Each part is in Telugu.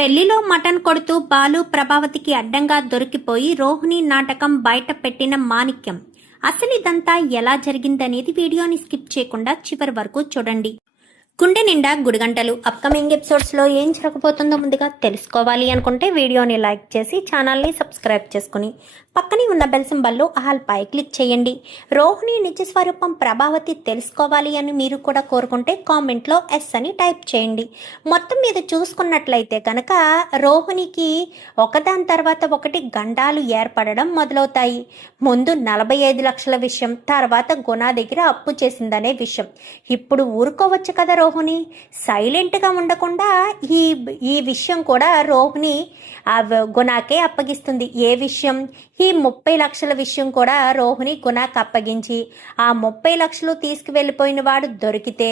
పెళ్లిలో మటన్ కొడుతూ బాలు ప్రభావతికి అడ్డంగా దొరికిపోయి రోహిణి నాటకం బయట పెట్టిన మాణిక్యం. అసలు ఇదంతా ఎలా జరిగిందనేది వీడియోని స్కిప్ చేయకుండా చివరి వరకు చూడండి. గుండె నిండా గుడిగంటలు అప్కమింగ్ ఎపిసోడ్స్లో ఏం జరగబోతుందో ముందుగా తెలుసుకోవాలి అనుకుంటే వీడియోని లైక్ చేసి ఛానల్ని సబ్స్క్రైబ్ చేసుకుని పక్కనే ఉన్న బెల్ సింబల్లో ఆల్ పై క్లిక్ చేయండి. రోహిణి నిజ స్వరూపం ప్రభావతి తెలుసుకోవాలి అని మీరు కూడా కోరుకుంటే కామెంట్లో ఎస్ అని టైప్ చేయండి. మొత్తం మీద చూసుకున్నట్లయితే కనుక రోహిణికి ఒకదాని తర్వాత ఒకటి గండాలు ఏర్పడడం మొదలవుతాయి. ముందు 45 లక్షల విషయం, తర్వాత గుణ దగ్గర అప్పు చేసిందనే విషయం. ఇప్పుడు ఊరుకోవచ్చు కదా రోహిణి, సైలెంట్గా ఉండకుండా ఈ విషయం కూడా రోహిణి గుణాకే అప్పగిస్తుంది. ఏ విషయం? ఈ 30 లక్షల విషయం కూడా రోహిణి గుణాకి అప్పగించి ఆ 30 లక్షలు తీసుకువెళ్ళిపోయిన వాడు దొరికితే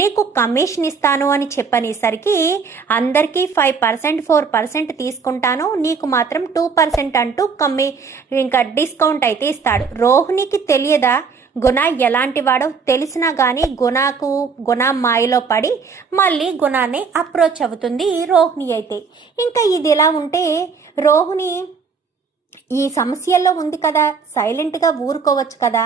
నీకు కమిషన్ ఇస్తాను అని చెప్పనేసరికి అందరికీ 5% 4% తీసుకుంటాను, నీకు మాత్రం 2% అంటూ ఇంకా డిస్కౌంట్ అయితే ఇస్తాడు. రోహిణికి తెలియదా గుణ ఎలాంటి వాడో? తెలిసినా కానీ గుణ మాయలో పడి మళ్ళీ గుణాన్ని అప్రోచ్ అవుతుంది రోహిణి. అయితే ఇంకా ఇది ఎలా ఉంటే రోహిణి ఈ సమస్యల్లో ఉంది కదా, సైలెంట్గా ఊరుకోవచ్చు కదా.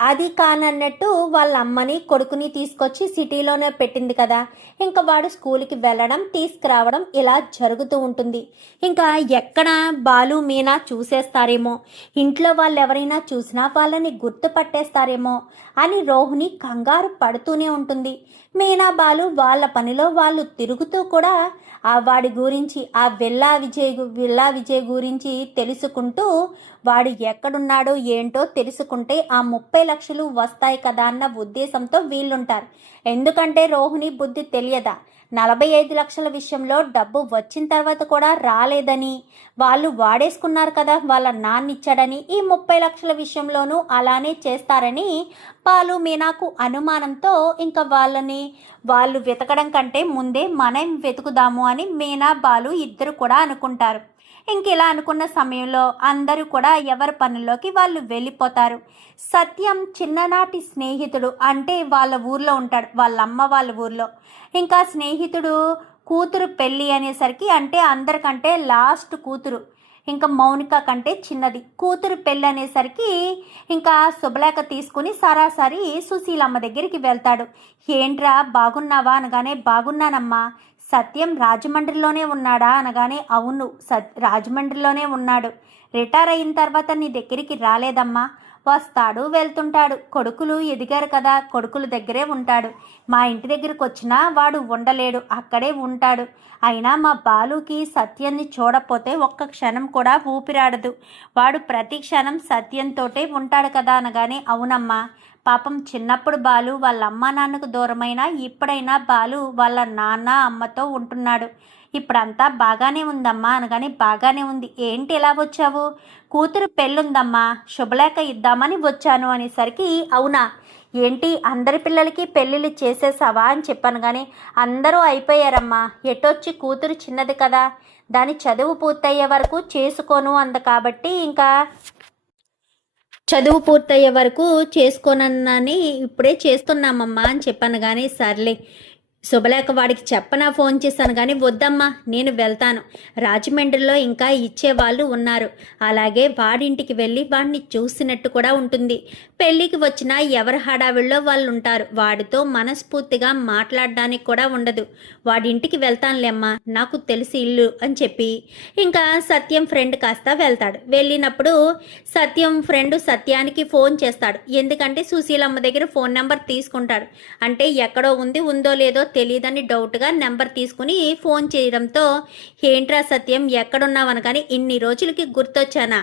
అది కానన్నట్టు వాళ్ళ అమ్మని కొడుకుని తీసుకొచ్చి సిటీలోనే పెట్టింది కదా. ఇంకా వాడు స్కూల్కి వెళ్ళడం తీసుకురావడం ఇలా జరుగుతూ ఉంటుంది. ఇంకా ఎక్కడ బాలు మీనా చూసేస్తారేమో, ఇంట్లో వాళ్ళు ఎవరైనా చూసినా వాళ్ళని గుర్తుపట్టేస్తారేమో అని రోహిణి కంగారు పడుతూనే ఉంటుంది. మీనా బాలు వాళ్ళ పనిలో వాళ్ళు తిరుగుతూ కూడా వాడి గురించి ఆ విల్లా విజయ్ గురించి తెలుసుకుంటూ వాడు ఎక్కడున్నాడో ఏంటో తెలుసుకుంటే ఆ 30 లక్షలు వస్తాయి కదా అన్న ఉద్దేశంతో వీళ్ళుంటారు. ఎందుకంటే రోహిణి బుద్ధి తెలియదా, 45 లక్షల విషయంలో డబ్బు వచ్చిన తర్వాత కూడా రాలేదని వాళ్ళు వాడేసుకున్నారు కదా, వాళ్ళ నాన్నిచ్చాడని. ఈ 30 లక్షల విషయంలోనూ అలానే చేస్తారని బాలు మీనాకు అనుమానంతో ఇంకా వాళ్ళు వెతకడం కంటే ముందే మనం వెతుకుదాము అని మీనా బాలు ఇద్దరు కూడా అనుకుంటారు. ఇంక ఇలా అనుకున్న సమయంలో అందరూ కూడా ఎవరి పనుల్లోకి వాళ్ళు వెళ్ళిపోతారు. సత్యం చిన్ననాటి స్నేహితుడు, అంటే వాళ్ళ ఊర్లో ఉంటాడు, వాళ్ళ అమ్మ వాళ్ళ ఊర్లో. ఇంకా స్నేహితుడు కూతురు పెళ్ళి అనేసరికి, అంటే అందరికంటే లాస్ట్ కూతురు, ఇంకా మౌనిక కంటే చిన్నది కూతురు పెళ్ళి అనేసరికి ఇంకా శుభలేఖ తీసుకుని సరాసరి సుశీలమ్మ దగ్గరికి వెళ్తాడు. ఏంట్రా బాగున్నావా అనగానే బాగున్నానమ్మా. సత్యం రాజమండ్రిలోనే ఉన్నాడా అనగానే అవును రాజమండ్రిలోనే ఉన్నాడు, రిటైర్ అయిన తర్వాత నీ దగ్గరికి రాలేదమ్మా. వస్తాడు వెళ్తుంటాడు, కొడుకులు ఎదిగారు కదా, కొడుకుల దగ్గరే ఉంటాడు. మా ఇంటి దగ్గరికి వచ్చినా వాడు ఉండలేడు, అక్కడే ఉంటాడు. అయినా మా బాలుకి సత్యాన్ని చూడకపోతే ఒక్క క్షణం కూడా ఊపిరాడదు, వాడు ప్రతి క్షణం సత్యంతోటే ఉంటాడు కదా అనగానే అవునమ్మా. పాపం చిన్నప్పుడు బాలు వాళ్ళ అమ్మ నాన్నకు దూరమైనా ఇప్పుడైనా బాలు వాళ్ళ నాన్న అమ్మతో ఉంటున్నాడు. ఇప్పుడంతా బాగానే ఉందమ్మా అనగానే బాగానే ఉంది. ఏంటి ఎలా వచ్చావు? కూతురు పెళ్ళుందమ్మా, శుభలేఖ ఇద్దామని వచ్చాను అనేసరికి అవునా, ఏంటి అందరి పిల్లలకి పెళ్ళిళ్ళు చేసేసావా అని చెప్పాను. కానీ అందరూ అయిపోయారమ్మా, ఎటొచ్చి కూతురు చిన్నది కదా, దాని చదువు పూర్తయ్యే వరకు చేసుకోను అంద, కాబట్టి ఇంకా చదువు పూర్తయ్యే వరకు చేసుకోనని ఇప్పుడే చేస్తున్నామమ్మా అని చెప్పాను. కానీ సర్లే శుభలేఖ వాడికి చెప్పనా ఫోన్ చేశాను. కానీ వద్దమ్మా నేను వెళ్తాను, రాజమండ్రిలో ఇంకా ఇచ్చేవాళ్ళు ఉన్నారు, అలాగే వాడింటికి వెళ్ళి వాడిని చూసినట్టు కూడా ఉంటుంది. పెళ్ళికి వచ్చినా ఎవరి హడావిళ్ళో వాళ్ళు ఉంటారు, వాడితో మనస్ఫూర్తిగా మాట్లాడడానికి కూడా ఉండదు. వాడింటికి వెళ్తానులేమ్మా, నాకు తెలిసి ఇల్లు అని చెప్పి ఇంకా సత్యం ఫ్రెండ్ కాస్త వెళ్తాడు. వెళ్ళినప్పుడు సత్యం ఫ్రెండ్ సత్యానికి ఫోన్ చేస్తాడు. ఎందుకంటే సుశీలమ్మ దగ్గర ఫోన్ నెంబర్ తీసుకుంటాడు. అంటే ఎక్కడో ఉందో లేదో తెలియదని డౌట్గా నెంబర్ తీసుకుని ఫోన్ చేయడంతో ఏంట్రా సత్యం ఎక్కడున్నావని. కానీ ఇన్ని రోజులకి గుర్తొచ్చానా,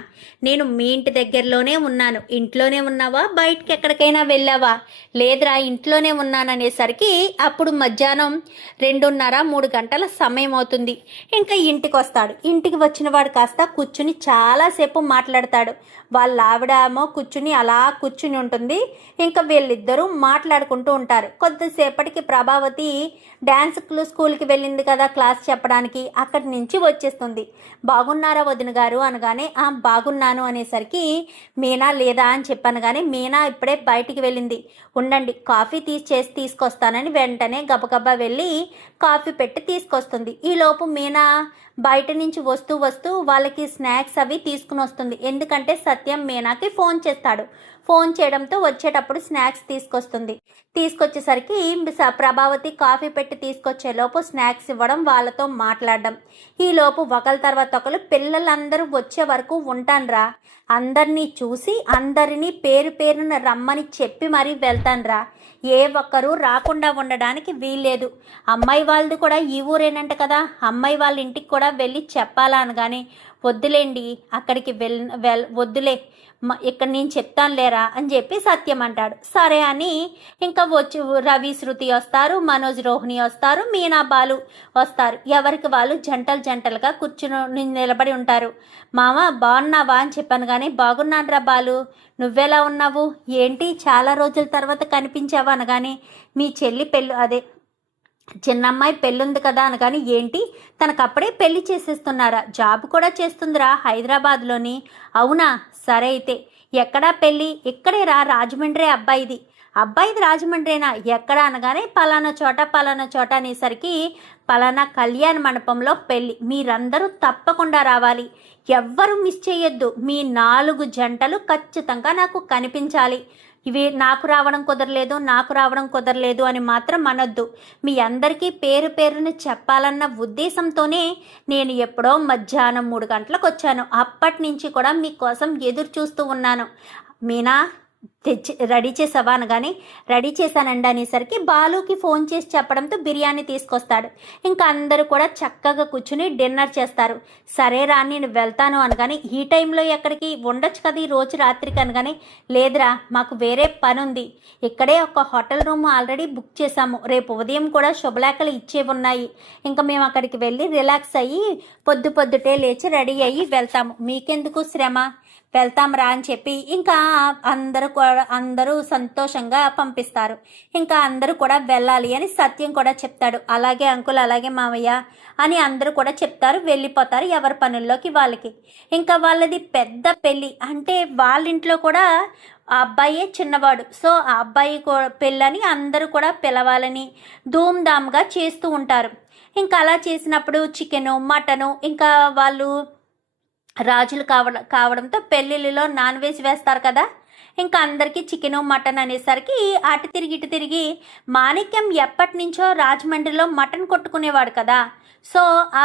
నేను మీ ఇంటి దగ్గరలోనే ఉన్నాను, ఇంట్లోనే ఉన్నావా బయటకి ఎక్కడికైనా వెళ్ళావా? లేదురా ఇంట్లోనే ఉన్నాననేసరికి అప్పుడు మధ్యాహ్నం 2:30 3 సమయం అవుతుంది. ఇంకా ఇంటికి వస్తాడు. ఇంటికి వచ్చిన వాడు కాస్త కూర్చుని చాలాసేపు మాట్లాడతాడు. వాళ్ళ ఆవిడేమో కూర్చుని ఉంటుంది. ఇంకా వీళ్ళిద్దరూ మాట్లాడుకుంటూ ఉంటారు. కొద్దిసేపటికి ప్రభావతి డ్యాన్స్ స్కూల్కి వెళ్ళింది కదా క్లాస్ చెప్పడానికి, అక్కడి నుంచి వచ్చేస్తుంది. బాగున్నారా వదిన గారు అనగానే బాగున్నాను అనేసరికి మీనా లేదా అని చెప్పాను. కానీ మీనా ఇప్పుడే బయటికి వెళ్ళింది, ఉండండి కాఫీ చేసి తీసుకొస్తానని వెంటనే గబగబా వెళ్ళి కాఫీ పెట్టి తీసుకొస్తుంది. ఈలోపు మీనా బయట నుంచి వస్తూ వాళ్ళకి స్నాక్స్ అవి తీసుకుని వస్తుంది. ఎందుకంటే సత్యం మీనాకి ఫోన్ చేస్తాడు. ఫోన్ చేయడంతో వచ్చేటప్పుడు స్నాక్స్ తీసుకొస్తుంది. తీసుకొచ్చేసరికి ప్రభావతి కాఫీ పెట్టి తీసుకొచ్చేలోపు స్నాక్స్ ఇవ్వడం, వాళ్ళతో మాట్లాడడం. ఈలోపు ఒకరి తర్వాత ఒకరు పిల్లలందరూ వచ్చే వరకు ఉంటాన్రా, అందరినీ చూసి అందరినీ పేరు పేరున రమ్మని చెప్పి మరీ వెళ్తాన్రా, ఏ ఒక్కరూ రాకుండా ఉండడానికి వీల్లేదు. అమ్మాయి వాళ్ళది కూడా ఈ ఊరేనంట కదా, అమ్మాయి వాళ్ళ ఇంటికి కూడా వెళ్ళి చెప్పాలా అనగానే వద్దులేండి అక్కడికి వద్దులే, ఇక్కడ నేను చెప్తాను లేరా అని చెప్పి సత్యం అంటాడు. సరే అని ఇంకా వచ్చి రవి శృతి వస్తారు, మనోజ్ రోహిణి వస్తారు, మీనా బాలు వస్తారు. ఎవరికి వాళ్ళు జంటలుగా కూర్చుని నిలబడి ఉంటారు. మామ బాగున్నావా అని చెప్పాను. కానీ బాగున్నాను రా బాలు, నువ్వెలా ఉన్నావు, ఏంటి చాలా రోజుల తర్వాత కనిపించావా అనగానే మీ చెల్లి చిన్నమ్మాయి పెళ్ళుంది కదా అనగాని ఏంటి తనకప్పుడే పెళ్లి చేసేస్తున్నారా, జాబ్ కూడా చేస్తుందిరా హైదరాబాద్లోని, అవునా సరే అయితే ఎక్కడా పెళ్ళి, ఇక్కడే రా రాజమండ్రి అబ్బాయిది రాజమండ్రేనా, ఎక్కడ అనగానే పలానా చోట అనేసరికి పలానా కళ్యాణ మండపంలో పెళ్ళి, మీరందరూ తప్పకుండా రావాలి, ఎవ్వరూ మిస్ చేయొద్దు, మీ 4 జంటలు ఖచ్చితంగా నాకు కనిపించాలి, ఇవి నాకు రావడం కుదరలేదు అని మాత్రం అనొద్దు, మీ అందరికీ పేరున చెప్పాలన్న ఉద్దేశంతోనే నేను ఎప్పుడో మధ్యాహ్నం 3 గంటలకు వచ్చాను, అప్పటి నుంచి కూడా మీకోసం ఎదురు చూస్తూ ఉన్నాను, మీనా రెడీ చేసావా అనగానే రెడీ చేశానండి అనేసరికి బాలుకి ఫోన్ చేసి చెప్పడంతో బిర్యానీ తీసుకొస్తాడు. ఇంకా అందరూ కూడా చక్కగా కూర్చుని డిన్నర్ చేస్తారు. సరే రా నేను వెళ్తాను అనగానే ఈ టైంలో ఎక్కడికి, ఉండొచ్చు కదా ఈ రోజు రాత్రికి అనగానే లేదురా మాకు వేరే పని ఉంది, ఇక్కడే ఒక హోటల్ రూమ్ ఆల్రెడీ బుక్ చేశాము, రేపు ఉదయం కూడా శుభలేఖలు ఇచ్చేవి ఉన్నాయి, ఇంకా మేము అక్కడికి వెళ్ళి రిలాక్స్ అయ్యి పొద్దుటే లేచి రెడీ అయ్యి వెళ్తాము, మీకెందుకు శ్రమ, వెళ్తాం రా అని చెప్పి ఇంకా అందరూ సంతోషంగా పంపిస్తారు. ఇంకా అందరూ కూడా వెళ్ళాలి అని సత్యం కూడా చెప్తాడు. అలాగే అంకుల్, అలాగే మామయ్య అని అందరూ కూడా చెప్తారు, వెళ్ళిపోతారు ఎవరి పనుల్లోకి వాళ్ళకి. ఇంకా వాళ్ళది పెద్ద పెళ్ళి, అంటే వాళ్ళ ఇంట్లో కూడా ఆ అబ్బాయే చిన్నవాడు, సో ఆ అబ్బాయి పెళ్ళని అందరూ కూడా పిలవాలని ధూమ్ధామ్గా చేస్తూ ఉంటారు. ఇంకా అలా చేసినప్పుడు చికెను మటను, ఇంకా వాళ్ళు రాజులు కావడంతో పెళ్ళిళ్ళలో నాన్ వెజ్ వేస్తారు కదా, ఇంకా అందరికీ చికెను మటన్ అనేసరికి అటు తిరిగి మాణిక్యం ఎప్పటి నుంచో రాజమండ్రిలో మటన్ కొట్టుకునేవాడు కదా, సో ఆ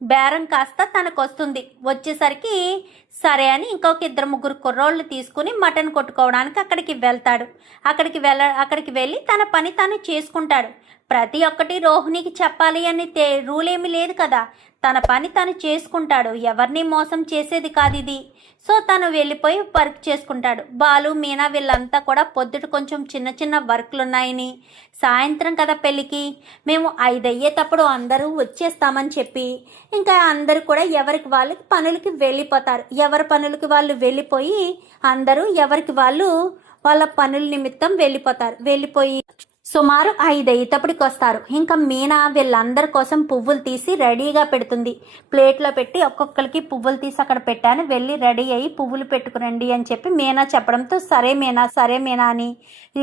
బేరం కాస్త తనకు వచ్చేసరికి సరే అని ఇంకొక 2-3 కుర్రోళ్ళు తీసుకుని మటన్ కొట్టుకోవడానికి అక్కడికి వెళ్తాడు. అక్కడికి వెళ్ళి తన పని తను చేసుకుంటాడు. ప్రతి ఒక్కటి రోహిణికి చెప్పాలి అని రూల్ ఏమీ లేదు కదా, తన పని తను చేసుకుంటాడు, ఎవరిని మోసం చేసేది కాదు ఇది, సో తను వెళ్ళిపోయి వర్క్ చేసుకుంటాడు. బాలు మీనా వీళ్ళంతా కూడా పొద్దుట కొంచెం చిన్న వర్క్లు ఉన్నాయని, సాయంత్రం కదా పెళ్ళికి, మేము 5 అయ్యేటప్పుడు అందరూ వచ్చేస్తామని చెప్పి ఇంకా అందరూ కూడా ఎవరికి వాళ్ళకి పనులకి వెళ్ళిపోతారు. ఎవరి పనులకి వాళ్ళు వెళ్ళిపోయి అందరూ ఎవరికి వాళ్ళు వాళ్ళ పనుల నిమిత్తం వెళ్ళిపోయి సుమారు 5 అయ్యేటప్పటికి వస్తారు. ఇంకా మీనా వీళ్ళందరి కోసం పువ్వులు తీసి రెడీగా పెడుతుంది. ప్లేట్లో పెట్టి ఒక్కొక్కరికి పువ్వులు తీసి అక్కడ పెట్టాను, వెళ్ళి రెడీ అయ్యి పువ్వులు పెట్టుకురండి అని చెప్పి మీనా చెప్పడంతో సరే మీనా అని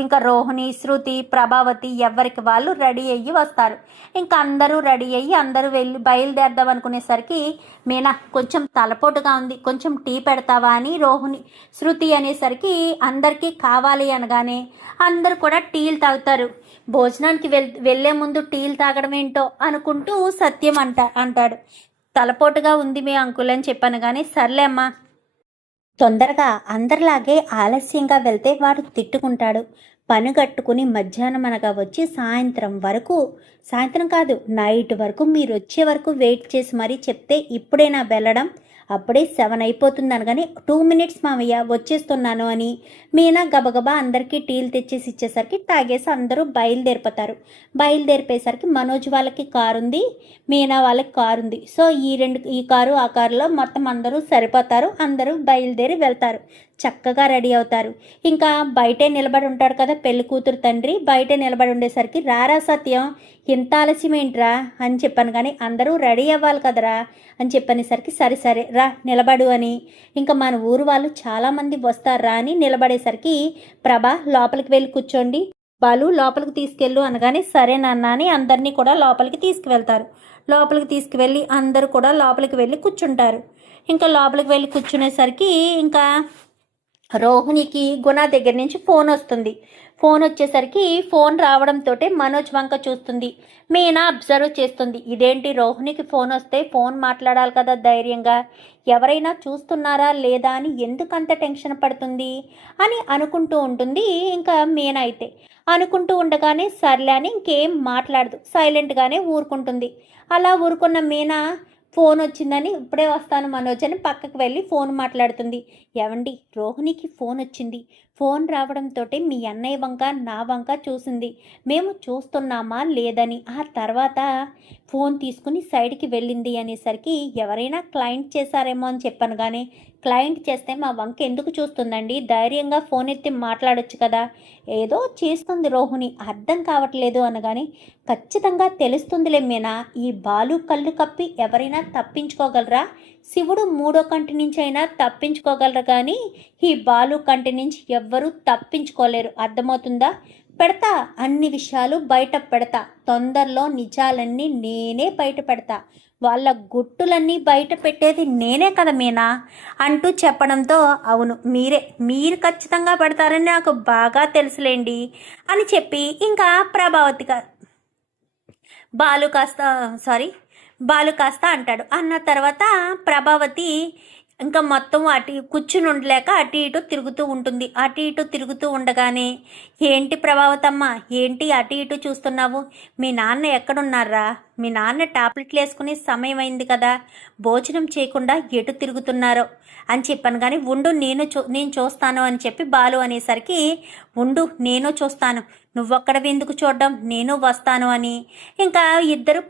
ఇంకా రోహిణి, శృతి, ప్రభావతి ఎవరికి వాళ్ళు రెడీ అయ్యి వస్తారు. ఇంకా అందరూ రెడీ అయ్యి అందరూ వెళ్ళి బయలుదేరదాం అనుకునేసరికి మీనా కొంచెం తలపోటుగా ఉంది, కొంచెం టీ పెడతావా అని శృతి అనేసరికి అందరికీ కావాలి అనగానే అందరూ కూడా టీలు తాగుతారు. భోజనానికి వెళ్లే ముందు టీలు తాగడం ఏంటో అనుకుంటూ సత్యం అంటాడు, తలపోటుగా ఉంది మీ అంకుల్ అని చెప్పాను. కానీ సర్లే అమ్మా, తొందరగా అందరిలాగే ఆలస్యంగా వెళ్తే వాడు తిట్టుకుంటాడు, పని కట్టుకుని మధ్యాహ్నం అనగా వచ్చి సాయంత్రం కాదు నైట్ వరకు మీరు వచ్చే వరకు వెయిట్ చేసి మరీ చెప్తే ఇప్పుడేనా వెళ్ళడం, అప్పుడే 7 అయిపోతుంది అనగానే 2 minutes మామయ్య వచ్చేస్తున్నాను అని మీనా గబగబా అందరికీ టీలు తెచ్చేసి ఇచ్చేసరికి తాగేసి అందరూ బయలుదేరిపోయేసరికి మనోజ్ వాళ్ళకి కారు ఉంది, మీనా వాళ్ళకి కారు ఉంది, సో ఈ కారు ఆ కారులో మొత్తం అందరూ సరిపోతారు, అందరూ బయలుదేరి వెళ్తారు. చక్కగా రెడీ అవుతారు. ఇంకా బయటే నిలబడి ఉంటాడు కదా పెళ్లి కూతురు తండ్రి, బయటే నిలబడి ఉండేసరికి రారా సత్యం, ఇంత ఆలస్యం ఏంట్రా అని చెప్పాను. కానీ అందరూ రెడీ అవ్వాలి కదరా అని చెప్పనేసరికి సరే సరే రా నిలబడు అని, ఇంకా మన ఊరు వాళ్ళు చాలామంది వస్తారా అని నిలబడేసరికి ప్రభా లోపలికి వెళ్ళి కూర్చోండి, బాలు లోపలికి తీసుకెళ్ళు అనగానే సరే నాన్న అని అందరినీ కూడా లోపలికి తీసుకువెళ్తారు. లోపలికి తీసుకువెళ్ళి అందరూ కూడా లోపలికి వెళ్ళి కూర్చుంటారు. ఇంకా లోపలికి వెళ్ళి కూర్చునేసరికి ఇంకా రోహిణికి గుణ దగ్గర నుంచి ఫోన్ వస్తుంది. ఫోన్ వచ్చేసరికి ఫోన్ రావడంతో మనోజ్ వంక చూస్తుంది. మీనా అబ్జర్వ్ చేస్తుంది. ఇదేంటి రోహిణికి ఫోన్ వస్తే ఫోన్ మాట్లాడాలి కదా ధైర్యంగా, ఎవరైనా చూస్తున్నారా లేదా అని ఎందుకంత టెన్షన్ పడుతుంది అని అనుకుంటూ ఉంటుంది. ఇంకా మీనా అయితే అనుకుంటూ ఉండగానే సర్లే అని ఇంకేం మాట్లాడదు, సైలెంట్గానే ఊరుకుంటుంది. అలా ఊరుకున్న మీనా ఫోన్ వచ్చిందని ఇప్పుడే వస్తాను మనోజ్ అని పక్కకు వెళ్ళి ఫోన్ మాట్లాడుతుంది. ఏవండి రోహిణికి ఫోన్ వచ్చింది, ఫోన్ రావడంతో మీ అన్నయ్య వంక నా వంక చూసింది, మేము చూస్తున్నామా లేదని, ఆ తర్వాత ఫోన్ తీసుకుని సైడ్కి వెళ్ళింది అనేసరికి ఎవరైనా క్లయింట్ చేశారేమో అని చెప్పాను. కానీ క్లయింట్ చేస్తే మా వంక ఎందుకు చూస్తుందండి, ధైర్యంగా ఫోన్ ఎత్తి మాట్లాడొచ్చు కదా, ఏదో చేస్తుంది రోహిణి అర్థం కావట్లేదు అనగానే ఖచ్చితంగా తెలుస్తుందిలే మీనా, ఈ బాలు కళ్ళు కప్పి ఎవరైనా తప్పించుకోగలరా, శివుడు మూడో కంటి నుంచి అయినా తప్పించుకోగలరు కానీ ఈ బాలు కంటి నుంచి ఎవ్వరూ తప్పించుకోలేరు, అర్థమవుతుందా, పెడతా అన్ని విషయాలు బయట పెడతా, తొందరలో నిజాలన్నీ నేనే బయట పెడతా, వాళ్ళ గుట్టులన్నీ బయట పెట్టేది నేనే కదా మీనా అంటూ చెప్పడంతో అవును మీరు ఖచ్చితంగా పెడతారని నాకు బాగా తెలుసులేండి అని చెప్పి ఇంకా బాలు కాస్త అంటాడు. అన్న తర్వాత ప్రభావతి ఇంకా మొత్తం అటు కూర్చుని ఉండలేక అటు ఇటు తిరుగుతూ ఉంటుంది. అటు ఇటు తిరుగుతూ ఉండగానే ఏంటి ప్రభావతమ్మ, ఏంటి అటు ఇటు చూస్తున్నావు, మీ నాన్న ఎక్కడున్నారా, మీ నాన్న టాబ్లెట్లు వేసుకునే సమయం అయింది కదా, భోజనం చేయకుండా ఎటు తిరుగుతున్నారో అని చెప్పాను. కానీ ఉండు నేను చూస్తాను అని చెప్పి బాలు అనేసరికి ఉండు నేను చూస్తాను, నువ్వొక్కడవి ఎందుకు చూడడం, నేను వస్తాను అని ఇంకా ఇద్దరు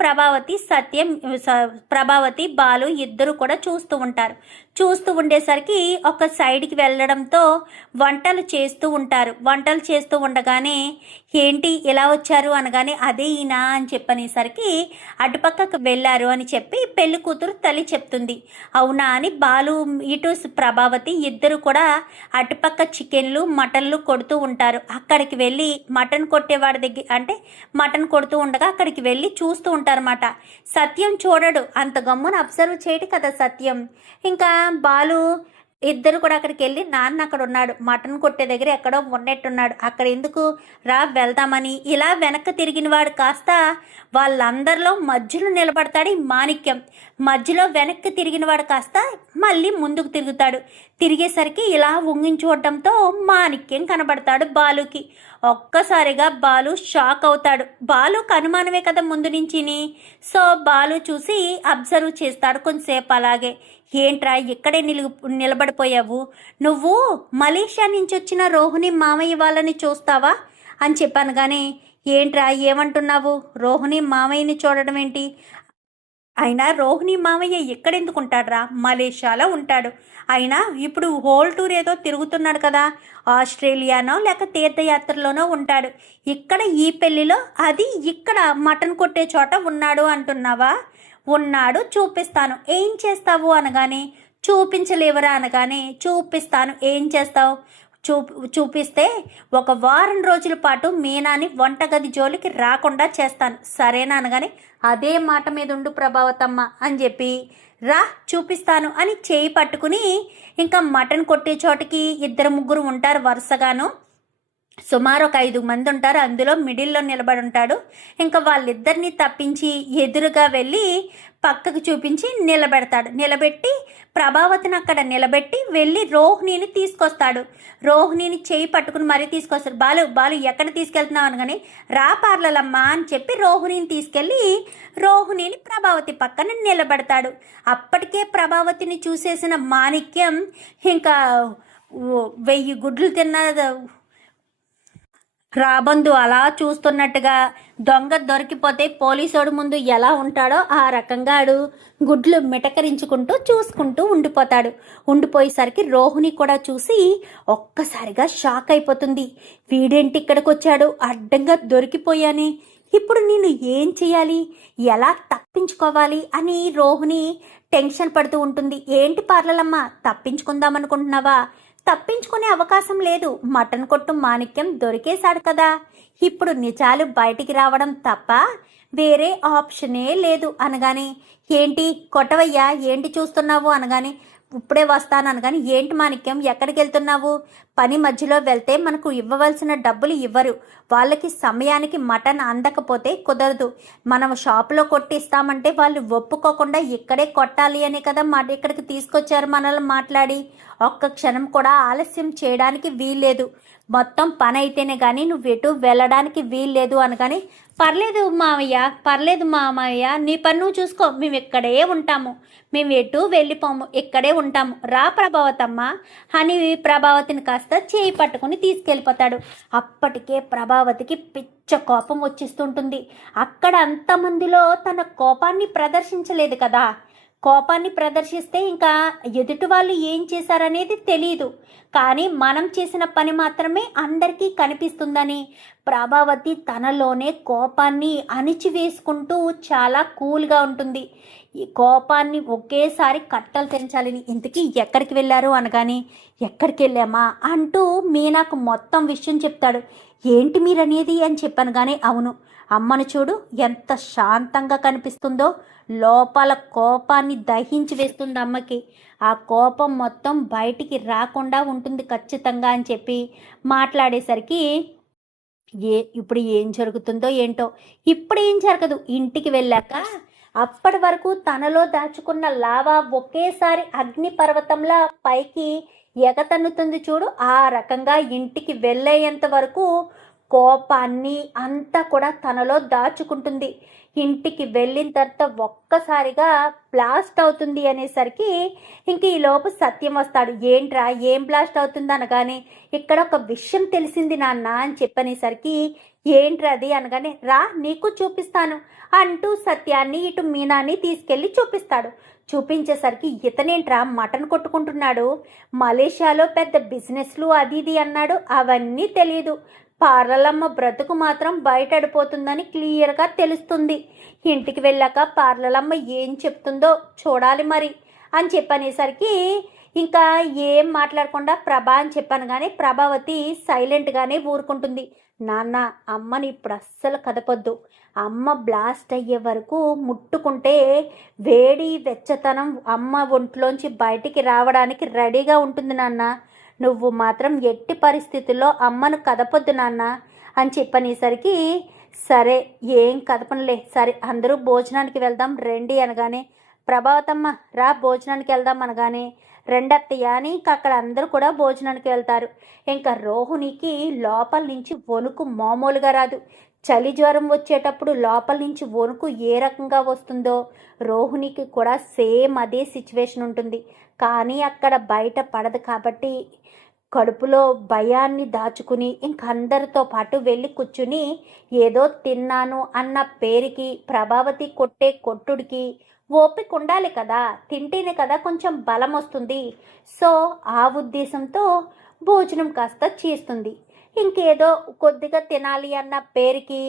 ప్రభావతి బాలు ఇద్దరు కూడా చూస్తూ ఉంటారు. చూస్తూ ఉండేసరికి ఒక సైడ్కి వెళ్ళడంతో వంటలు చేస్తూ ఉంటారు. వంటలు చేస్తూ ఉండగానే ఏంటి ఇలా వచ్చారు అనగానే అదే ఈయన అని చెప్పనేసరికి అటుపక్కకు వెళ్ళారు అని చెప్పి పెళ్లి కూతురు తల్లి చెప్తుంది. అవునా అని బాలు ఇటు ప్రభావతి ఇద్దరు కూడా అటుపక్క చికెన్లు మటన్లు కొడుతూ ఉంటారు. అక్కడికి వెళ్ళి మటన్ కొట్టేవాడి దగ్గర అంటే మటన్ కొడుతూ ఉండగా అక్కడికి వెళ్ళి చూస్తూ ఉంటారన్నమాట. సత్యం చూడడు, అంత గమ్మున అబ్జర్వ్ చేయడు కదా సత్యం. ఇంకా బాలు ఇద్దరు కూడా అక్కడికి వెళ్ళి నాన్న అక్కడ ఉన్నాడు, మటన్ కొట్టే దగ్గర ఎక్కడో ఉన్నట్టున్నాడు, అక్కడ ఎందుకు రా వెళ్దామని ఇలా వెనక్కి తిరిగిన వాడు కాస్త వాళ్ళందరిలో మధ్యలో నిలబడతాడు ఈ మాణిక్యం. మధ్యలో వెనక్కి తిరిగిన వాడు కాస్త మళ్ళీ ముందుకు తిరుగుతాడు. తిరిగేసరికి ఇలా చూడటంతో మాణిక్యం కనబడతాడు బాలుకి. ఒక్కసారిగా బాలు షాక్ అవుతాడు. బాలుకు అనుమానమే కదా ముందు నుంచిని. సో బాలు చూసి అబ్జర్వ్ చేస్తాడు కొంతసేపు. అలాగే ఏంట్రా ఇక్కడే నిలబడిపోయావు, నువ్వు మలేషియా నుంచి వచ్చిన రోహిణి మామయ్య వాళ్ళని చూస్తావా అని చెప్పాను. కానీ ఏంట్రా ఏమంటున్నావు, రోహిణి మామయ్యని చూడడం ఏంటి, అయినా రోహిణి మామయ్య ఎక్కడెందుకు ఉంటాడురా, మలేషియాలో ఉంటాడు. అయినా ఇప్పుడు హోల్ టూర్ ఏదో తిరుగుతున్నాడు కదా, ఆస్ట్రేలియానో లేక తీర్థయాత్రలోనో ఉంటాడు, ఇక్కడ ఈ పెళ్లిలో అది ఇక్కడ మటన్ కొట్టే చోట ఉన్నాడు అంటున్నావా, ఉన్నాడు చూపిస్తాను ఏం చేస్తావు అనగానే చూపించలేవరా అనగానే చూపిస్తాను ఏం చేస్తావు, చూపిస్తే ఒక వారం రోజుల పాటు మీనాని వంటగది జోలికి రాకుండా చేస్తాను సరేనా అనగానే అదే మాట మీద ఉండు ప్రభావతమ్మ అని చెప్పి రా చూపిస్తాను అని చేయి పట్టుకుని ఇంకా మటన్ కొట్టే చోటకి ఇద్దరు ముగ్గురు ఉంటారు వరుసగాను, సుమారు ఒక 5 మంది ఉంటారు. అందులో మిడిల్లో నిలబడి ఉంటాడు. ఇంకా వాళ్ళిద్దరిని తప్పించి ఎదురుగా వెళ్ళి పక్కకు చూపించి నిలబెట్టి ప్రభావతిని అక్కడ నిలబెట్టి వెళ్ళి రోహిణిని తీసుకొస్తాడు. రోహిణిని చేయి పట్టుకుని మరీ తీసుకొస్తాడు. బాలు ఎక్కడ తీసుకెళ్తున్నావు అనగానే రా పార్లలమ్మా అని చెప్పి రోహిణిని తీసుకెళ్ళి రోహిణిని ప్రభావతి పక్కన నిలబెడతాడు. అప్పటికే ప్రభావతిని చూసేసిన మాణిక్యం ఇంకా 1000 గుడ్లు తిన్న రాబందు అలా చూస్తున్నట్టుగా దొంగ దొరికిపోతే పోలీసోడు ముందు ఎలా ఉంటాడో ఆ రకంగా ఆడు గుడ్లు మిటకరించుకుంటూ చూసుకుంటూ ఉండిపోయేసరికి రోహిణి కూడా చూసి ఒక్కసారిగా షాక్ అయిపోతుంది. వీడేంటి ఇక్కడికి వచ్చాడు, అడ్డంగా దొరికిపోయానే, ఇప్పుడు నేను ఏం చేయాలి, ఎలా తప్పించుకోవాలి అని రోహిణి టెన్షన్ పడుతూ ఉంటుంది. ఏంటి పార్లలమ్మ, తప్పించుకుందామనుకుంటున్నావా? తప్పించుకునే అవకాశం లేదు. మటన్ కొట్టు మాణిక్యం దొరికేశాడు కదా, ఇప్పుడు నిజాలు బయటికి రావడం తప్ప వేరే ఆప్షనే లేదు అనగానే, ఏంటి కొట్టవయ్యా, ఏంటి చూస్తున్నావు అనగానే, ఇప్పుడే వస్తాను అనగాని, ఏంటి మాణిక్యం ఎక్కడికి వెళ్తున్నావు? పని మధ్యలో వెళ్తే మనకు ఇవ్వవలసిన డబ్బులు ఇవ్వరు, వాళ్ళకి సమయానికి మటన్ అందకపోతే కుదరదు, మనం షాపులో కొట్టిస్తామంటే వాళ్ళు ఒప్పుకోకుండా ఇక్కడే కొట్టాలి అనే కదా మాట ఇక్కడికి తీసుకొచ్చారు మనల్ని మాట్లాడి. ఒక్క క్షణం కూడా ఆలస్యం చేయడానికి వీల్లేదు, మొత్తం పని అయితేనే కానీ నువ్వెటు వెళ్ళడానికి వీల్లేదు అనగాని, పర్లేదు మామయ్య, నీ పని నువ్వు చూసుకో, మేము ఇక్కడే ఉంటాము, మేము ఎటు వెళ్ళిపోము, ఇక్కడే ఉంటాము, రా ప్రభావతమ్మ అని ప్రభావతిని కాస్త చేయి పట్టుకుని తీసుకెళ్ళిపోతాడు. అప్పటికే ప్రభావతికి పిచ్చ కోపం వచ్చేస్తుంటుంది. అక్కడ అంతమందిలో తన కోపాన్ని ప్రదర్శించలేదు కదా, కోపాన్ని ప్రదర్శిస్తే ఇంకా ఎదుటి వాళ్ళు ఏం చేశారనేది తెలియదు, కానీ మనం చేసిన పని మాత్రమే అందరికీ కనిపిస్తుందని ప్రభావతి తనలోనే కోపాన్ని అణిచివేసుకుంటూ చాలా కూల్గా ఉంటుంది. ఈ కోపాన్ని ఒకేసారి కట్టలు తెంచాలని, ఇంతకీ ఎక్కడికి వెళ్ళారు అనగానే, ఎక్కడికి వెళ్ళామా అంటూ మీనాకు మొత్తం విషయం చెప్తాడు. ఏంటి మీరనేది అని చెప్పాను కానీ, అవును అమ్మను చూడు ఎంత శాంతంగా కనిపిస్తుందో, లోపల కోపాన్ని దహించి వేస్తుంది అమ్మకి, ఆ కోపం మొత్తం బయటికి రాకుండా ఉంటుంది ఖచ్చితంగా అని చెప్పి మాట్లాడేసరికి, ఇప్పుడు ఏం జరుగుతుందో ఏంటో, ఇప్పుడు ఏం జరగదు, ఇంటికి వెళ్ళాక అప్పటి వరకు తనలో దాచుకున్న లావా ఒకేసారి అగ్ని పర్వతంలా పైకి ఎగతన్నుతుంది చూడు, ఆ రకంగా ఇంటికి వెళ్ళేంత వరకు కోపాన్ని అంతా కూడా తనలో దాచుకుంటుంది. ఇంటికి వెళ్ళిన తర్వాత ఒక్కసారిగా బ్లాస్ట్ అవుతుంది అనేసరికి ఇంక ఈలోపు సత్యం వస్తాడు. ఏంట్రా ఏం బ్లాస్ట్ అవుతుంది అనగానే, ఇక్కడ ఒక విషయం తెలిసింది నాన్న అని చెప్పనేసరికి, ఏంట్రది అనగానే, రా నీకు చూపిస్తాను అంటూ సత్యాన్ని ఇటు మీనాని తీసుకెళ్ళి చూపిస్తాడు. చూపించేసరికి, ఇతనేంట్రా మటన్ కొట్టుకుంటున్నాడు, మలేషియాలో పెద్ద బిజినెస్లు అది ఇది అన్నాడు, అవన్నీ తెలియదు, పార్లలమ్మ బ్రతుకు మాత్రం బయటడిపోతుందని క్లియర్గా తెలుస్తుంది. ఇంటికి వెళ్ళాక పార్లలమ్మ ఏం చెప్తుందో చూడాలి మరి అని చెప్పనేసరికి ఇంకా ఏం మాట్లాడకుండా ప్రభా అని చెప్పాను కానీ ప్రభావతి సైలెంట్గానే ఊరుకుంటుంది. నాన్న అమ్మని ఇప్పుడు అస్సలు కదపొద్దు, అమ్మ బ్లాస్ట్ అయ్యే వరకు ముట్టుకుంటే వేడి వెచ్చతనం అమ్మ ఒంట్లోంచి బయటికి రావడానికి రెడీగా ఉంటుంది నాన్న, నువ్వు మాత్రం ఎట్టి పరిస్థితుల్లో అమ్మను కదపొద్దు నాన్న అని చెప్పనేసరికి, సరే ఏం కదపనులే, సరే అందరూ భోజనానికి వెళ్దాం రండి అనగానే, ప్రభావతమ్మ రా భోజనానికి వెళ్దాం అనగానే, రెండత్తయ్య అని ఇంకా అక్కడ అందరూ కూడా భోజనానికి వెళ్తారు. ఇంకా రోహిణికి లోపల నుంచి వణుకు మామూలుగా రాదు. చలి జ్వరం వచ్చేటప్పుడు లోపల నుంచి వణుకు ఏ రకంగా వస్తుందో రోహిణికి కూడా సేమ్ అదే సిచ్యువేషన్ ఉంటుంది. కానీ అక్కడ బయట పడదు కాబట్టి కడుపులో భయాన్ని దాచుకుని ఇంక అందరితో పాటు వెళ్ళి కూర్చుని ఏదో తిన్నాను అన్న పేరుకి ప్రభావతి కొట్టే కొట్టుడికి ఓపిక ఉండాలి కదా, తింటేనే కదా కొంచెం బలం వస్తుంది. సో ఆ ఉద్దేశంతో భోజనం కాస్త చేస్తుంది. ఇంకేదో కొద్దిగా తినాలి అన్న పేరుకి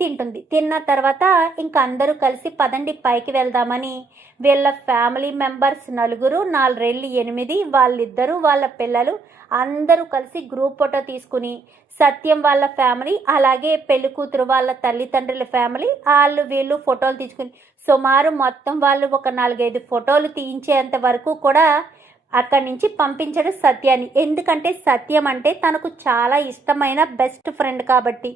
తింటుంది. తిన్న తర్వాత ఇంక అందరూ కలిసి పదండి పైకి వెళ్దామని వీళ్ళ ఫ్యామిలీ మెంబర్స్ 4, 4 8 వాళ్ళిద్దరూ వాళ్ళ పిల్లలు అందరూ కలిసి గ్రూప్ ఫోటో తీసుకుని సత్యం వాళ్ళ ఫ్యామిలీ అలాగే పెళ్లి కూతురు వాళ్ళ తల్లిదండ్రుల ఫ్యామిలీ వాళ్ళు వీళ్ళు ఫోటోలు తీసుకుని సుమారు మొత్తం వాళ్ళు ఒక 4-5 ఫోటోలు తీయించేంత వరకు కూడా అక్కడి నుంచి పంపించడం సత్యాన్ని. ఎందుకంటే సత్యం అంటే తనకు చాలా ఇష్టమైన బెస్ట్ ఫ్రెండ్ కాబట్టి,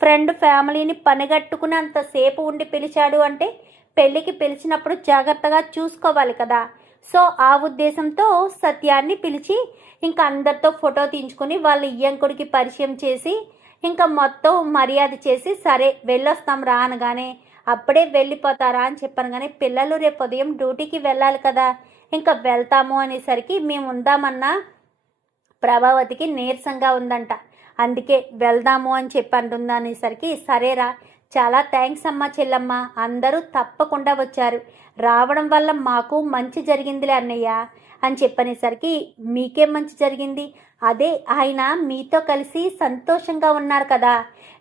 ఫ్రెండ్ ఫ్యామిలీని పనిగట్టుకుని అంతసేపు ఉండి పిలిచాడు అంటే పెళ్ళికి పిలిచినప్పుడు జాగ్రత్తగా చూసుకోవాలి కదా. సో ఆ ఉద్దేశంతో సత్యాన్ని పిలిచి ఇంకా అందరితో ఫోటో తీయించుకుని వాళ్ళ ఇయ్యంకుడికి పరిచయం చేసి ఇంకా మొత్తం మర్యాద చేసి సరే వెళ్ళొస్తాం రా అనగానే, అప్పుడే వెళ్ళిపోతారా అని చెప్పాను కానీ పిల్లలు రేపు ఉదయం డ్యూటీకి వెళ్ళాలి కదా, ఇంకా వెళ్తాము అనేసరికి మేము ఉందామన్నా ప్రభావతికి నీరసంగా ఉందంట. అందుకే వెళ్దాము అని చెప్పి అంటుందనేసరికి సరేరా, చాలా థ్యాంక్స్ అమ్మా చెల్లమ్మ, అందరూ తప్పకుండా వచ్చారు, రావడం వల్ల మాకు మంచి జరిగిందిలే అన్నయ్య అని చెప్పనేసరికి మీకేం మంచి జరిగింది, అదే ఆయన మీతో కలిసి సంతోషంగా ఉన్నారు కదా,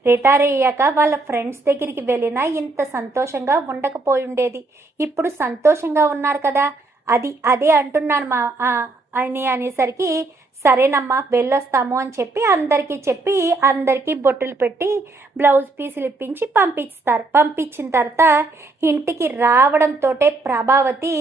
రిటైర్ అయ్యాక వాళ్ళ ఫ్రెండ్స్ దగ్గరికి వెళ్ళినా ఇంత సంతోషంగా ఉండకపోయి ఉండేది, ఇప్పుడు సంతోషంగా ఉన్నారు కదా, అదే అంటున్నాను మా అని అనేసరికి సరేనమ్మా వెళ్ళొస్తాము అని చెప్పి అందరికీ బొట్టులు పెట్టి బ్లౌజ్ పీసులు ఇప్పించి పంపించిన తర్వాత ఇంటికి రావడంతో ప్రభావతి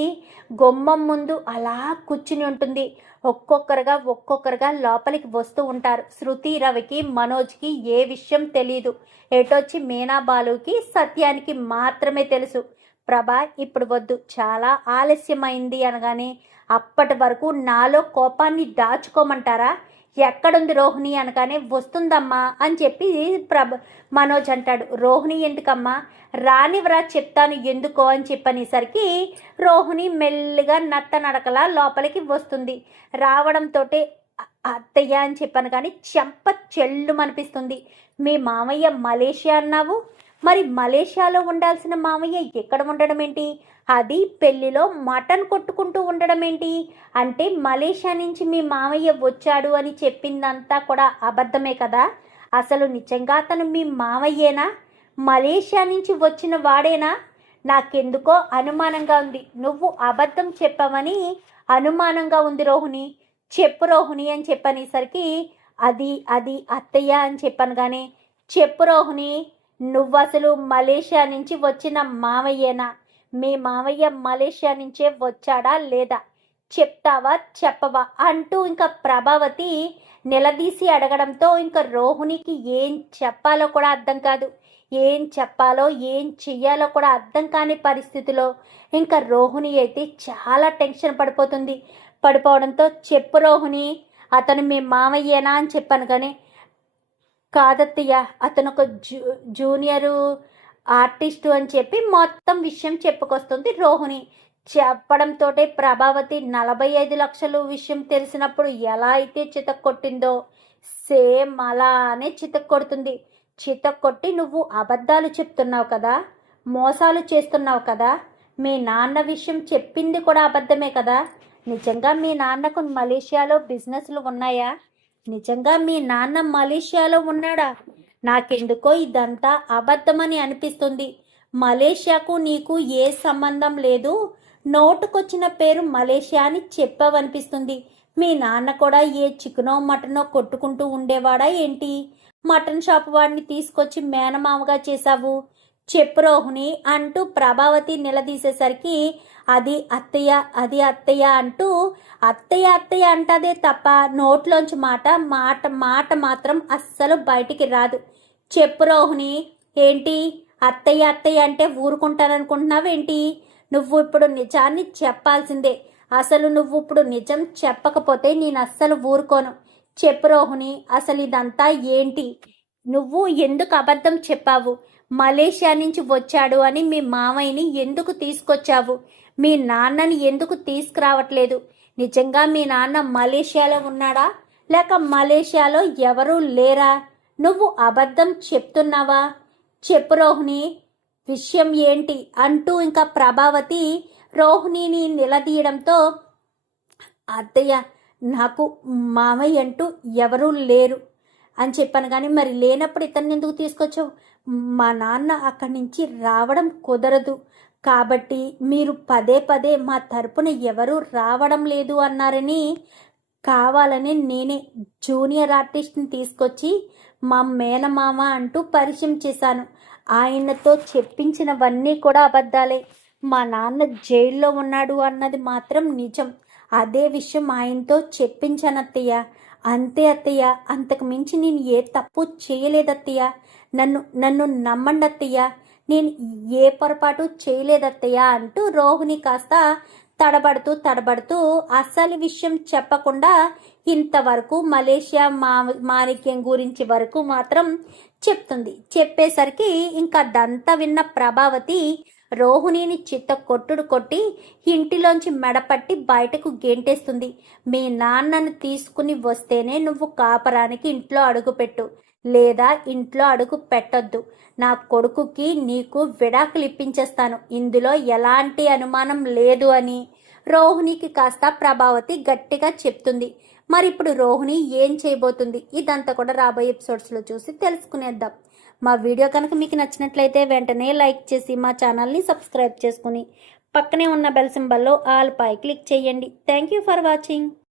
గుమ్మం ముందు అలా కూర్చుని ఉంటుంది. ఒక్కొక్కరుగా లోపలికి వస్తూ ఉంటారు. శృతి, రవికి, మనోజ్కి ఏ విషయం తెలియదు. ఎటొచ్చి మీనా, బాలుకి, సత్యానికి మాత్రమే తెలుసు. ప్రభా ఇప్పుడు వద్దు, చాలా ఆలస్యమైంది అనగానే అప్పటి వరకు నాలో కోపాన్ని దాచుకోమంటారా, ఎక్కడుంది రోహిణి అనగానే వస్తుందమ్మా అని చెప్పి మనోజ్ అంటాడు. రోహిణి ఎందుకమ్మా, రానివరా చెప్తాను ఎందుకో అని చెప్పనేసరికి రోహిణి మెల్లిగా నడకలా లోపలికి వస్తుంది. రావడంతో అత్తయ్య అని చెప్పాను కానీ చెంప చెల్లు అనిపిస్తుంది. మీ మామయ్య మలేషియా అన్నావు, మరి మలేషియాలో ఉండాల్సిన మామయ్య ఎక్కడ ఉండడం ఏంటి, అది పెళ్లిలో మటన్ కొట్టుకుంటూ ఉండడం ఏంటి, అంటే మలేషియా నుంచి మీ మామయ్య వచ్చాడు అని చెప్పిందంతా కూడా అబద్ధమే కదా, అసలు నిజంగా అతను మీ మామయ్యేనా, మలేషియా నుంచి వచ్చిన వాడేనా, నాకెందుకో అనుమానంగా ఉంది, నువ్వు అబద్ధం చెప్పవని అనుమానంగా ఉంది రోహిణి, చెప్పు రోహిణి అని చెప్పనేసరికి అది అత్తయ్య అని చెప్పాను కానీ చెప్పు రోహిణి, నువ్వు అసలు మలేషియా నుంచి వచ్చిన మామయ్యేనా, మీ మామయ్య మలేషియా నుంచే వచ్చాడా లేదా, చెప్తావా చెప్పవా అంటూ ఇంకా ప్రభావతి నిలదీసి అడగడంతో ఇంకా రోహిణికి ఏం చెప్పాలో కూడా అర్థం కాదు. ఏం చెప్పాలో ఏం చెయ్యాలో కూడా అర్థం కాని పరిస్థితిలో ఇంకా రోహిణి అయితే చాలా టెన్షన్ పడిపోవడంతో చెప్పు రోహిణి, అతను మీ మామయ్యేనా అని చెప్పాను కానీ కాదత్తయ్య, అతను ఒక జూనియరు ఆర్టిస్టు అని చెప్పి మొత్తం విషయం చెప్పుకొస్తుంది రోహిణి. చెప్పడంతో ప్రభావతి 45 లక్షలు విషయం తెలిసినప్పుడు ఎలా అయితే చితక్కొట్టిందో సేమ్ అలానే చితక్కొడుతుంది. చితక్కొట్టి నువ్వు అబద్ధాలు చెప్తున్నావు కదా, మోసాలు చేస్తున్నావు కదా, మీ నాన్న విషయం చెప్పింది కూడా అబద్ధమే కదా, నిజంగా మీ నాన్నకు మలేషియాలో బిజినెస్లు ఉన్నాయా, నిజంగా మీ నాన్న మలేషియాలో ఉన్నాడా, నాకెందుకో ఇదంతా అబద్ధమని అనిపిస్తుంది, మలేషియాకు నీకు ఏ సంబంధం లేదు, నోటుకొచ్చిన పేరు మలేషియా అని చెప్పావనిపిస్తుంది, మీ నాన్న కూడా ఏ చికెనో మటనో కొట్టుకుంటూ ఉండేవాడా ఏంటి, మటన్ షాప్ వాడిని తీసుకొచ్చి మేనమామగా చేశావు, చెప్పు రోహిణి అంటూ ప్రభావతి నిలదీసేసరికి అది అత్తయ్య అంటూ అత్తయ్య అంటదే తప్ప నోట్లోంచి మాట మాత్రం అస్సలు బయటికి రాదు. చెప్పు రోహిణి, ఏంటి అత్తయ్య అంటే ఊరుకుంటాననుకుంటున్నావేంటి, నువ్వు ఇప్పుడు నిజాన్ని చెప్పాల్సిందే, అసలు నువ్వు ఇప్పుడు నిజం చెప్పకపోతే నేను అస్సలు ఊరుకోను, చెప్పు రోహిణి, అసలు ఇదంతా ఏంటి, నువ్వు ఎందుకు అబద్ధం చెప్పావు, మలేషియా నుంచి వచ్చాడు అని మీ మామయ్యని ఎందుకు తీసుకొచ్చావు, మీ నాన్నని ఎందుకు తీసుకురావట్లేదు, నిజంగా మీ నాన్న మలేషియాలో ఉన్నాడా లేక మలేషియాలో ఎవరూ లేరా, నువ్వు అబద్ధం చెప్తున్నావా, చెప్పు రోహిణి, విషయం ఏంటి అంటూ ఇంకా ప్రభావతి రోహిణిని నిలదీయడంతో అత్తయ్య నాకు మామయ్య అంటూ ఎవరూ లేరు అని చెప్పాను కానీ మరి లేనప్పుడు ఇతన్ని ఎందుకు తీసుకొచ్చావు, మా నాన్న అక్కడి నుంచి రావడం కుదరదు కాబట్టి మీరు పదే మా తరపున ఎవరూ రావడం లేదు అన్నారని కావాలని నేనే జూనియర్ ఆర్టిస్ట్ని తీసుకొచ్చి మా మేనమామ అంటూ పరిచయం చేశాను, ఆయనతో చెప్పించినవన్నీ కూడా అబద్ధాలే, మా నాన్న జైల్లో ఉన్నాడు అన్నది మాత్రం నిజం, అదే విషయం ఆయనతో చెప్పించానత్తయ్య, అంతే అత్తయ్య, అంతకు మించి నేను ఏ తప్పు చేయలేదత్తయ్య, నన్ను నమ్మండి అత్తయ్య, నేను ఏ పొరపాటు చేయలేదత్తయ్య అంటూ రోహిణి కాస్త తడబడుతూ అసలు విషయం చెప్పకుండా ఇంతవరకు మలేషియా మాణిక్యం గురించి వరకు మాత్రం చెప్తుంది. చెప్పేసరికి ఇంకా దంతా విన్న ప్రభావతి రోహిణిని చిత్త కొట్టుడు కొట్టి ఇంటిలోంచి మెడపట్టి బయటకు గెంటేస్తుంది. మీ నాన్నను తీసుకుని వస్తేనే నువ్వు కాపరానికి ఇంట్లో అడుగుపెట్టు, లేదా ఇంట్లో అడుగు పెట్టొద్దు. నా కొడుకుకి నీకు విడాకులు ఇప్పించేస్తాను, ఇందులో ఎలాంటి అనుమానం లేదు అని రోహిణికి కాస్త ప్రభావతి గట్టిగా చెప్తుంది. మరి ఇప్పుడు రోహిణి ఏం చేయబోతుంది, ఇదంతా కూడా రాబోయే ఎపిసోడ్స్లో చూసి తెలుసుకునేద్దాం. మా వీడియో కనుక మీకు నచ్చినట్లయితే వెంటనే లైక్ చేసి మా ఛానల్ని సబ్స్క్రైబ్ చేసుకుని పక్కనే ఉన్న బెల్ సింబల్లో ఆల్ పై క్లిక్ చేయండి. Thank you for watching.